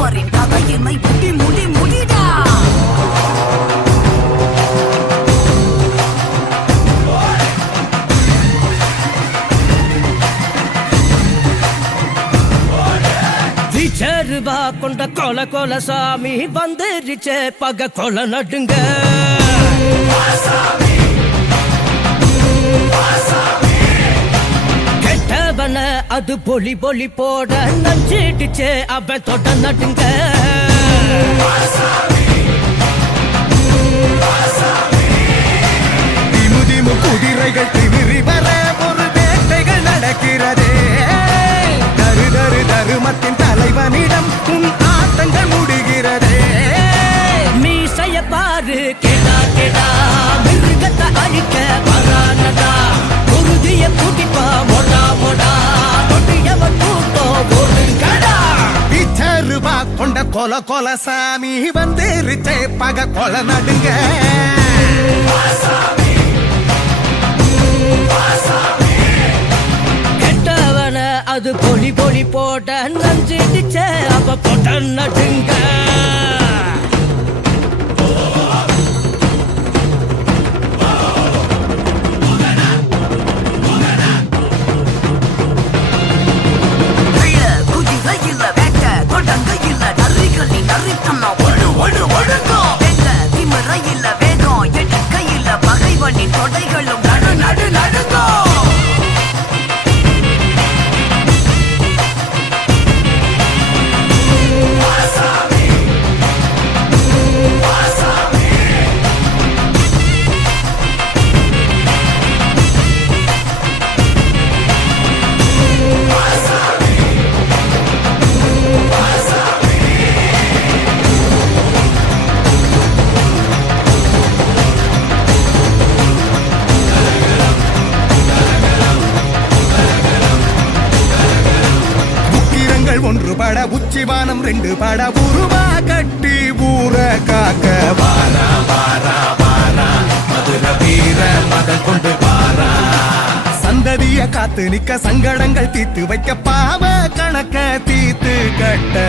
இருவரின் கதையினை முடி முடி முடிடா. ரூபா கொண்ட கொல கொல சாமி வந்துருச்சே பக கொல நடுங்க. கெட்டவன அது பொலி பொலி போட நஞ்சிடுச்சே அவன் தொட நடுங்க. திமு திமு குதிரைகள் திமிரி வர ஒரு வேட்டைகள் நடக்கிறதே. தரு தரு தருமத்தின் தலைவனிடம் உன் ஆட்டங்கள் முடிகிறதே. மீசைய பாரு கேடா கேடா மிருகத்தை அழிக்க வரானடா. குருதிய கூட்டிப்பா மொடா மொடா தொட்டியவன் கூட்டோ ஓடுங்கடா. ரூபா கொண்ட கொல கொல சாமி வந்துருச்சே பக கொல நடுங்க. கெட்டவன அது பொலி பொலி போட நஞ்சிடுச்சே அவ போட்ட நடுங்க. தொடைகளும் நடு நடு நடுங்கோ. ஒன்று பட உச்சிவானம் ரெண்டு பட உருவா கட்டி ஊர காக்க வாரா வாரா வாரா மதுர வீர மதம் கொண்டு வாரா. சந்ததிய காத்து நிக்க சங்கடங்கள் தீத்து வைக்க பாவ கணக்க தீத்து கட்ட